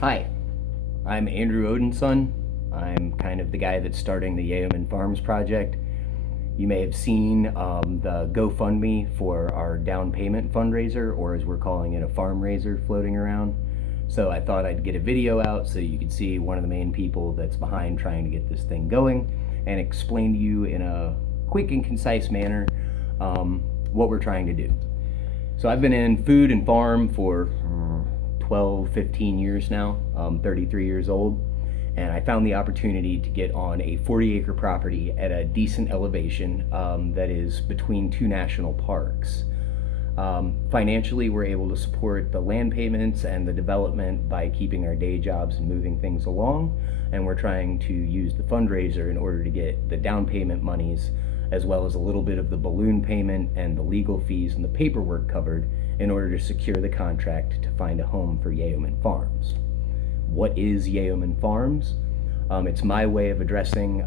Hi, I'm Andrew Odinson. I'm kind of the guy that's starting the Yeoman Farms project. You may have seen the GoFundMe for our down payment fundraiser, or as we're calling it, a Farmraiser, floating around. So I thought I'd get a video out so you could see one of the main people that's behind trying to get this thing going and explain to you in a quick and concise manner what we're trying to do. So I've been in food and farm for 12, 15 years now. I'm 33 years old, and I found the opportunity to get on a 40-acre property at a decent elevation that is between two national parks. Financially, we're able to support the land payments and the development by keeping our day jobs and moving things along, and we're trying to use the fundraiser in order to get the down payment monies as well as a little bit of the balloon payment and the legal fees and the paperwork covered in order to secure the contract to find a home for Yeoman Farms. What is Yeoman Farms? It's my way of addressing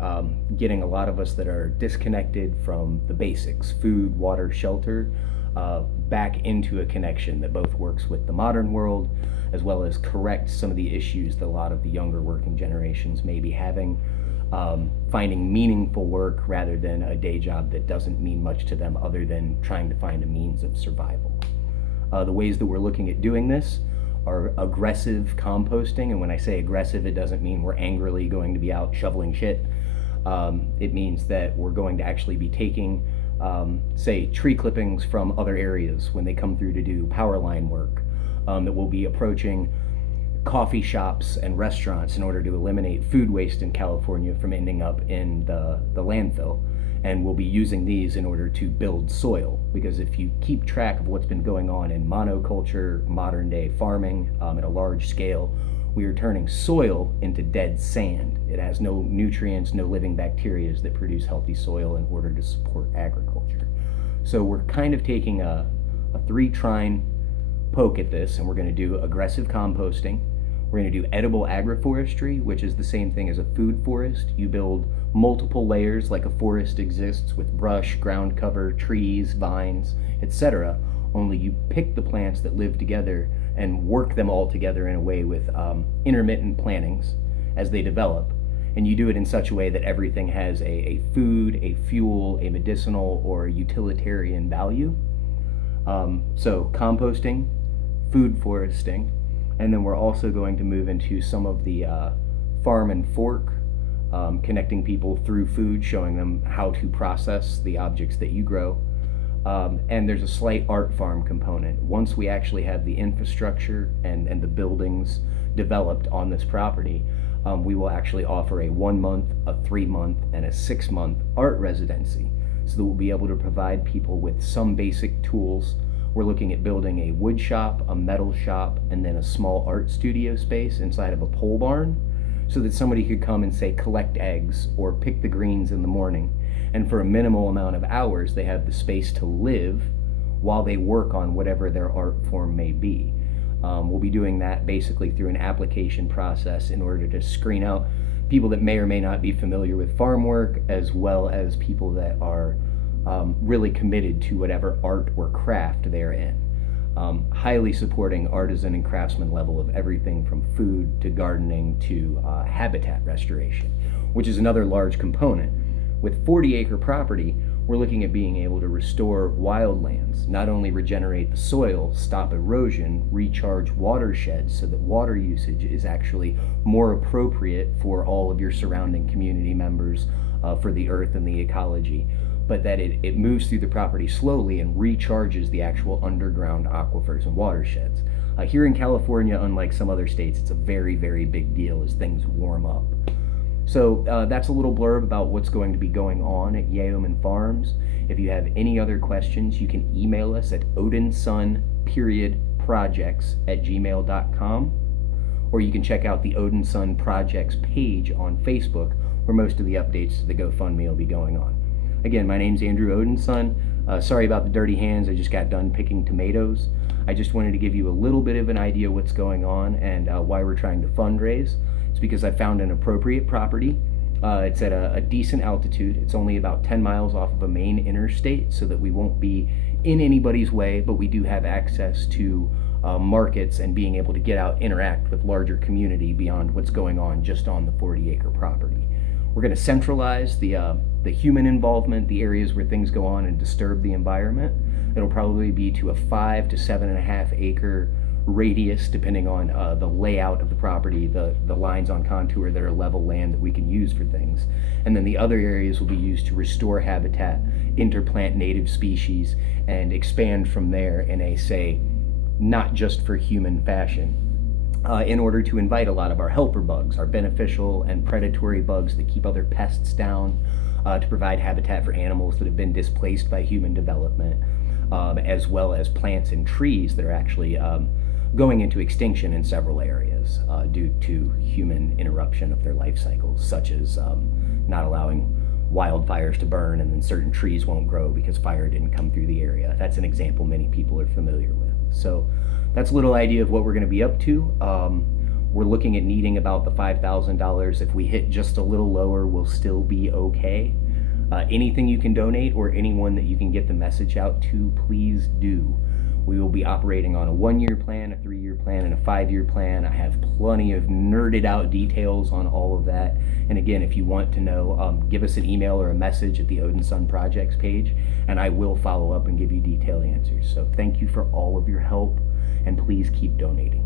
getting a lot of us that are disconnected from the basics, food, water, shelter, back into a connection that both works with the modern world as well as corrects some of the issues that a lot of the younger working generations may be having. Finding meaningful work rather than a day job that doesn't mean much to them other than trying to find a means of survival. The ways that we're looking at doing this are aggressive composting, and when I say aggressive, it doesn't mean we're angrily going to be out shoveling shit. It means that we're going to actually be taking, say, tree clippings from other areas when they come through to do power line work, that we'll be approaching coffee shops and restaurants in order to eliminate food waste in California from ending up in the landfill. And we'll be using these in order to build soil, because if you keep track of what's been going on in monoculture, modern day farming at a large scale, we are turning soil into dead sand. It has no nutrients, no living bacteria that produce healthy soil in order to support agriculture. So we're kind of taking a three-trine poke at this, and we're going to do aggressive composting. We're going to do edible agroforestry, which is the same thing as a food forest. You build multiple layers like a forest exists with brush, ground cover, trees, vines, etc. Only you pick the plants that live together and work them all together in a way with intermittent plantings as they develop. And you do it in such a way that everything has a food, a fuel, a medicinal, or a utilitarian value. So composting, food foresting, and then we're also going to move into some of the farm and fork, connecting people through food, showing them how to process the objects that you grow. And there's a slight art farm component. Once we actually have the infrastructure and the buildings developed on this property, we will actually offer a 1 month, a 3 month, and a 6 month art residency, so that we'll be able to provide people with some basic tools. We're looking at building a wood shop, a metal shop, and then a small art studio space inside of a pole barn, so that somebody could come and, say, collect eggs or pick the greens in the morning, and for a minimal amount of hours they have the space to live while they work on whatever their art form may be. We'll be doing that basically through an application process in order to screen out people that may or may not be familiar with farm work, as well as people that are really committed to whatever art or craft they're in. Highly supporting artisan and craftsman level of everything from food to gardening to habitat restoration, which is another large component. With 40-acre property, we're looking at being able to restore wildlands, not only regenerate the soil, stop erosion, recharge watersheds so that water usage is actually more appropriate for all of your surrounding community members, for the earth and the ecology, but that it moves through the property slowly and recharges the actual underground aquifers and watersheds. Here in California, unlike some other states, it's a very, very big deal as things warm up. So that's a little blurb about what's going to be going on at Yeoman Farms. If you have any other questions, you can email us at odinson.projects@gmail.com, or you can check out the Odinson Projects page on Facebook, where most of the updates to the GoFundMe will be going on. Again, my name's Andrew Odinson. Sorry about the dirty hands, I just got done picking tomatoes. I just wanted to give you a little bit of an idea what's going on and why we're trying to fundraise. It's because I found an appropriate property. It's at a decent altitude. It's only about 10 miles off of a main interstate, so that we won't be in anybody's way, but we do have access to markets and being able to get out, interact with larger community beyond what's going on just on the 40-acre property. We're going to centralize the human involvement, the areas where things go on and disturb the environment. It'll probably be to a 5 to 7.5 acre radius, depending on the layout of the property, the lines on contour that are level land that we can use for things. And then the other areas will be used to restore habitat, interplant native species, and expand from there in a, say, not just for human fashion. In order to invite a lot of our helper bugs, our beneficial and predatory bugs that keep other pests down, to provide habitat for animals that have been displaced by human development, as well as plants and trees that are actually going into extinction in several areas due to human interruption of their life cycles, such as not allowing wildfires to burn, and then certain trees won't grow because fire didn't come through the area. That's an example many people are familiar with. So that's a little idea of what we're going to be up to. We're looking at needing about the $5,000. If we hit just a little lower, we'll still be okay. Anything you can donate or anyone that you can get the message out to, please do. We will be operating on a 1-year plan, a 3-year plan, and a 5-year plan. I have plenty of nerded out details on all of that. And again, if you want to know, give us an email or a message at the Odin Son Projects page, and I will follow up and give you detailed answers. So thank you for all of your help, and please keep donating.